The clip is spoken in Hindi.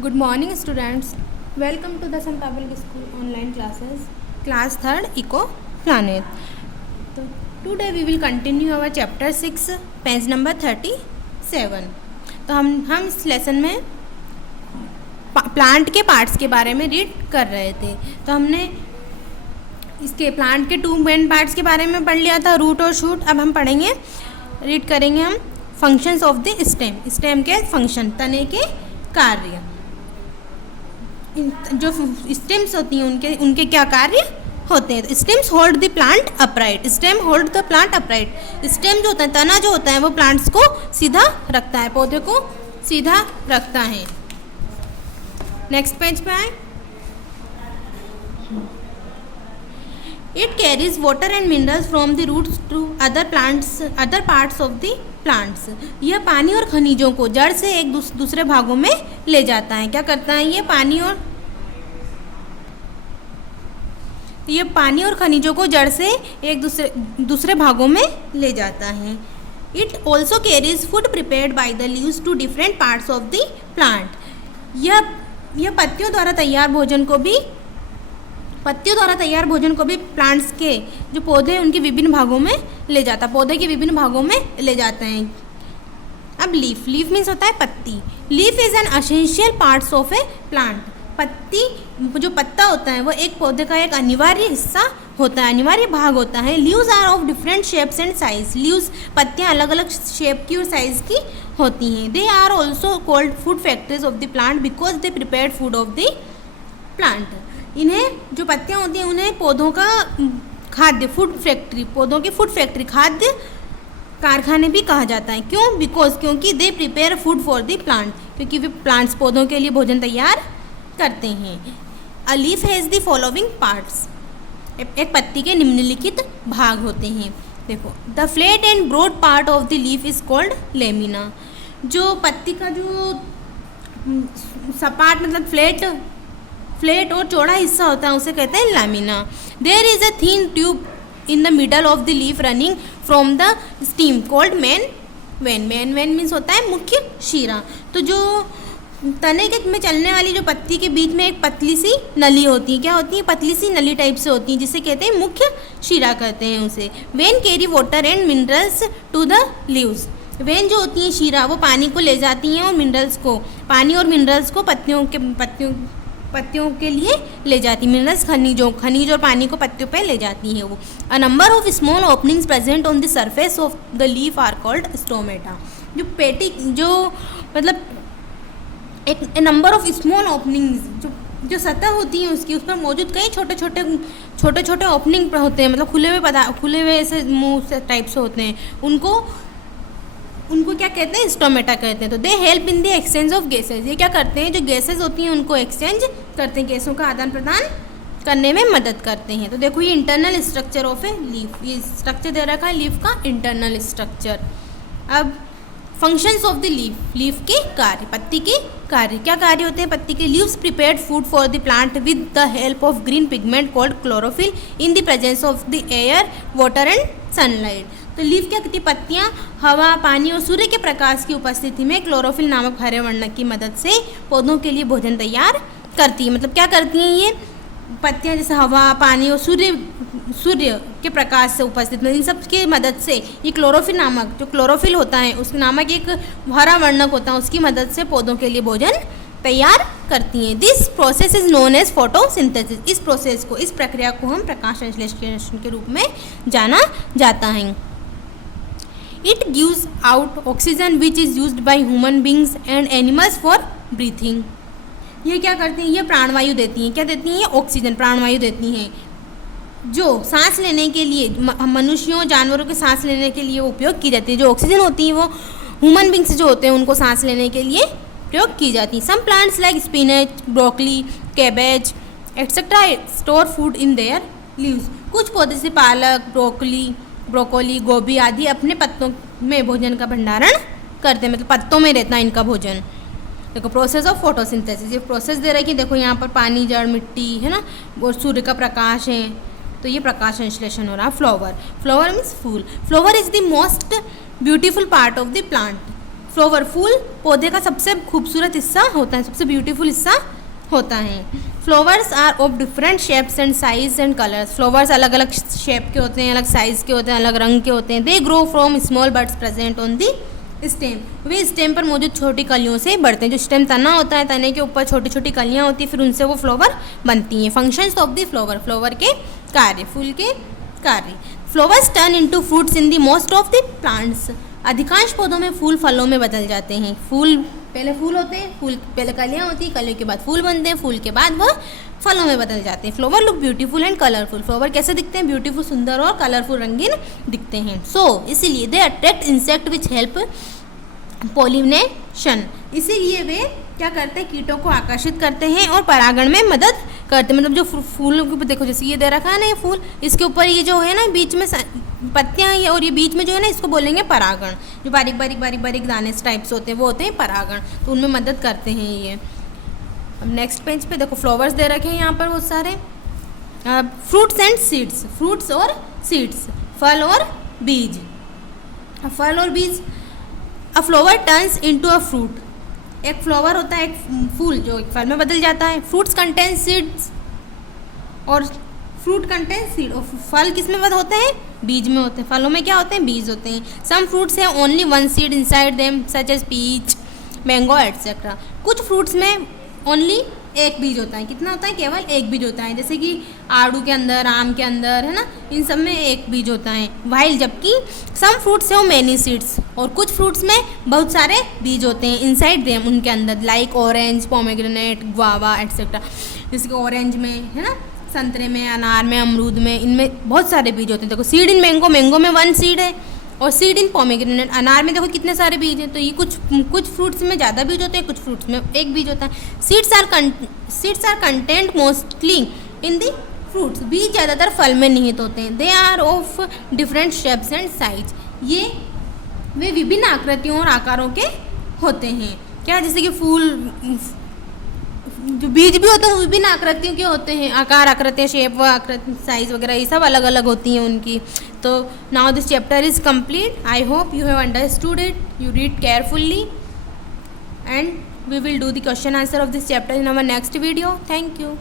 Good morning, students. Welcome to the Sun Public School online classes, class 3rd Eco Planet. So, today we will continue our chapter 6, page number 37. तो हम इस लेसन में प्लांट के पार्ट्स के बारे में रीड कर रहे थे. तो हमने इसके प्लांट के 2 मेन पार्ट्स के बारे में पढ़ लिया था, रूट और शूट. अब हम पढ़ेंगे, रीड करेंगे हम functions of the stem. Stem के फंक्शन, तने के कार्य. जो स्टेम्स होती हैं उनके क्या कार्य होते हैं. Stems hold the plant upright. Stem hold the plant upright. Stem जो होता है, तना जो होता है, वो प्लांट्स को सीधा रखता है, पौधे को सीधा रखता है. नेक्स्ट पेज पे आए. It carries water and minerals from the roots to other parts of the plants. यह पानी और खनिजों को जड़ से एक दूसरे भागों में ले जाता है. क्या करता है ये पानी और खनिजों को जड़ से एक दूसरे भागों में ले जाता है. It also carries food prepared by the leaves to different parts of the plant. यह पत्तियों द्वारा तैयार भोजन को भी प्लांट्स के जो पौधे हैं उनके विभिन्न भागों में ले जाता है, पौधे के विभिन्न भागों में ले जाते हैं. अब लीफ मीन्स होता है पत्ती. Leaf is an essential parts of A plant. पत्ती, जो पत्ता होता है, वो एक पौधे का एक अनिवार्य हिस्सा होता है, अनिवार्य भाग होता है. Leaves are of different shapes and size. Leaves, पत्तियाँ अलग अलग शेप की और साइज की होती हैं. They are also called food factories of the plant because they prepared food of the plant. इन्हें, जो पत्तियाँ होती हैं, उन्हें पौधों का खाद्य, पौधों की फूड फैक्ट्री, खाद्य कारखाने भी कहा जाता है. क्यों? क्योंकि they prepare food for the plant. क्योंकि वे प्लांट्स, पौधों के लिए भोजन तैयार करते हैं. A leaf has the following parts. एक पत्ती के निम्नलिखित भाग होते हैं. देखो, the flat and broad part of the leaf is called lamina. जो पत्ती का जो सपाट, मतलब फ्लैट और चौड़ा हिस्सा होता है, उसे कहते हैं lamina. There is a thin tube in the middle of the leaf running from the stem called vein means होता है मुख्य शीरा. तो जो तने के में चलने वाली जो पत्ती के बीच में एक पतली सी नली होती है, क्या होती है? पतली सी नली टाइप से होती है, जिसे कहते हैं मुख्य शीरा कहते हैं उसे. Vein carry water and minerals to the leaves. Vein जो होती है, शीरा, वो पानी को ले जाती हैं और पानी और मिनरल्स को पत्तियों के लिए ले जाती. मिनरल्स, खनिज और पानी को पत्तियों पे ले जाती हैं वो. A number of small openings present on the surface of the leaf are called stomata. मतलब एक नंबर ऑफ स्मॉल ओपनिंग्स, जो सतह होती है उसकी, उस पर मौजूद कई छोटे छोटे ओपनिंग होते हैं, मतलब खुले हुए ऐसे मुंह टाइप से होते हैं. उनको क्या कहते हैं? स्टोमेटा कहते हैं. तो they help in the exchange of gases. ये क्या करते हैं? जो गैसेज होती हैं उनको एक्सचेंज करते हैं, गैसों का आदान प्रदान करने में मदद करते हैं. तो देखो, ये internal structure of a leaf, ये स्ट्रक्चर दे रखा है लीफ का, इंटरनल स्ट्रक्चर. अब फंक्शंस ऑफ द लीफ के कार्य, पत्ती के कार्य. क्या कार्य होते हैं पत्ती के? Leaves prepared food for the plant with the help of green pigment called chlorophyll in the presence of the air, water and sunlight. तो लीफ क्या करती है? पत्तियाँ हवा, पानी और सूर्य के प्रकाश की उपस्थिति में क्लोरोफिल नामक हरे वर्णक की मदद से पौधों के लिए भोजन तैयार करती है. मतलब क्या करती हैं ये पत्तियाँ? जैसे हवा, पानी और सूर्य के प्रकाश से उपस्थित में, इन सब की मदद से ये क्लोरोफिल होता है, उस नामक एक हरा वर्णक होता है, उसकी मदद से पौधों के लिए भोजन तैयार करती हैं. This process is known as photosynthesis. इस प्रक्रिया को हम प्रकाश संश्लेषण के रूप में जाना जाता है. It gives out oxygen which is used by human beings and animals for breathing. ये क्या करती हैं? ये प्राणवायु देती हैं. क्या देती हैं? ये ऑक्सीजन, प्राणवायु देती हैं, जो सांस लेने के लिए, मनुष्यों, जानवरों के सांस लेने के लिए उपयोग की जाती है. जो ऑक्सीजन होती है वो ह्यूमन बींग्स जो होते हैं उनको सांस लेने के लिए प्रयोग की जाती है. Some plants like spinach, broccoli, cabbage etcetera store food in their leaves. कुछ पौधे से पालक, ब्रोकोली, गोभी आदि अपने पत्तों में भोजन का भंडारण करते हैं, मतलब पत्तों में रहता है इनका भोजन. देखो, प्रोसेस ऑफ फोटोसिंथेसिस. ये प्रोसेस दे रहा है कि देखो यहाँ पर पानी, जड़, मिट्टी है ना, और सूर्य का प्रकाश है, तो ये प्रकाश संश्लेषण हो रहा है. फ्लावर मीन्स फूल. Flower is the most beautiful part of the plant. Flower, फूल पौधे का सबसे खूबसूरत हिस्सा होता है, सबसे ब्यूटीफुल हिस्सा होता है। Flowers are of different shapes and size and colours, flowers अलग अलग शेप के होते हैं, अलग साइज़ के होते हैं, अलग रंग के होते हैं। They grow from small buds present on the stem, way stem पर मौजूद छोटी कलियों से बढ़ते हैं। जो स्टेम तना होता है, तने के ऊपर छोटी छोटी कलियाँ होती हैं, फिर उनसे वो फ्लावर बनती हैं। Functions of the flower, flower के कार्य, फूल के कार्य। Flowers turn into fruits in the most of the plants, अधिकांश पौधों में फूल फलों में बदल जाते हैं। फूल पहले फूल होते हैं, फूल पहले कलियाँ होती हैं, कलियों के बाद फूल बनते हैं, फूल के बाद वह फलों में बदल जाते हैं। Flower look beautiful and colourful, flower कैसे दिखते हैं? ब्यूटीफुल, सुंदर और कलरफुल, रंगीन दिखते हैं। सो इसीलिए they attract insect which help pollination, इसीलिए वे क्या करते हैं? कीटों को आकर्षित करते हैं और परागण में मदद करते हैं। मतलब जो फूल के ऊपर देखो, जैसे ये दे रखा है ना, ये फूल, इसके ऊपर ये जो है ना बीच में पत्तियाँ और ये बीच में जो है ना, इसको बोलेंगे परागण। जो बारीक बारीक बारीक बारीक दाने टाइप्स होते हैं वो होते हैं परागण, तो उनमें मदद करते हैं ये। अब नेक्स्ट पेज पे देखो फ्लावर्स दे रखे हैं यहाँ पर बहुत सारे। फ्रूट्स एंड सीड्स, फ्रूट्स और सीड्स, फल और बीज। फल और बीज, अ flower turns into a fruit, एक फ्लावर होता है, एक फूल जो एक फल में बदल जाता है। फ्रूट्स कंटेन सीड्स और फ्रूट कंटेन सीड, और फल किस में होते हैं? बीज में होते हैं। फलों में क्या होते हैं? बीज होते हैं। सम फ्रूट्स है only one seed inside them such as peach, mango etcetera. कुछ फ्रूट्स में ओनली एक बीज होता है। कितना होता है? केवल एक बीज होता है, जैसे कि आड़ू के अंदर, आम के अंदर, है ना, इन सब में एक बीज होता है। वाइल जबकि सम फ्रूट्स है मैनी सीड्स, और कुछ फ्रूट्स में बहुत सारे बीज होते हैं इनसाइड देम, उनके अंदर, like orange, pomegranate, guava etcetera. जैसे कि ऑरेंज में, है ना, संतरे में, अनार में, अमरूद में, इनमें बहुत सारे बीज होते हैं। देखो सीड इन मैंगो, मैंगो में वन सीड है, और सीड इन पोमेग्रेनेट, अनार में देखो कितने सारे बीज हैं। तो ये कुछ फ्रूट्स में ज़्यादा बीज होते हैं, कुछ फ्रूट्स में एक बीज होता है। Seeds are content mostly in the fruits, बीज ज़्यादातर फल में निहित होते हैं। They are of different shapes and size, ये वे विभिन्न आकृतियों और आकारों के होते हैं। क्या? जैसे कि फूल, जो बीज भी होते हैं वो विभिन्न आकृतियों के होते हैं, आकार, आकृतियाँ, शेप व आकृति, साइज वगैरह ये सब अलग अलग होती हैं उनकी। तो now this chapter is complete. I hope you have understood it, you read carefully, and we will do the question answer of this chapter in our next video. Thank you.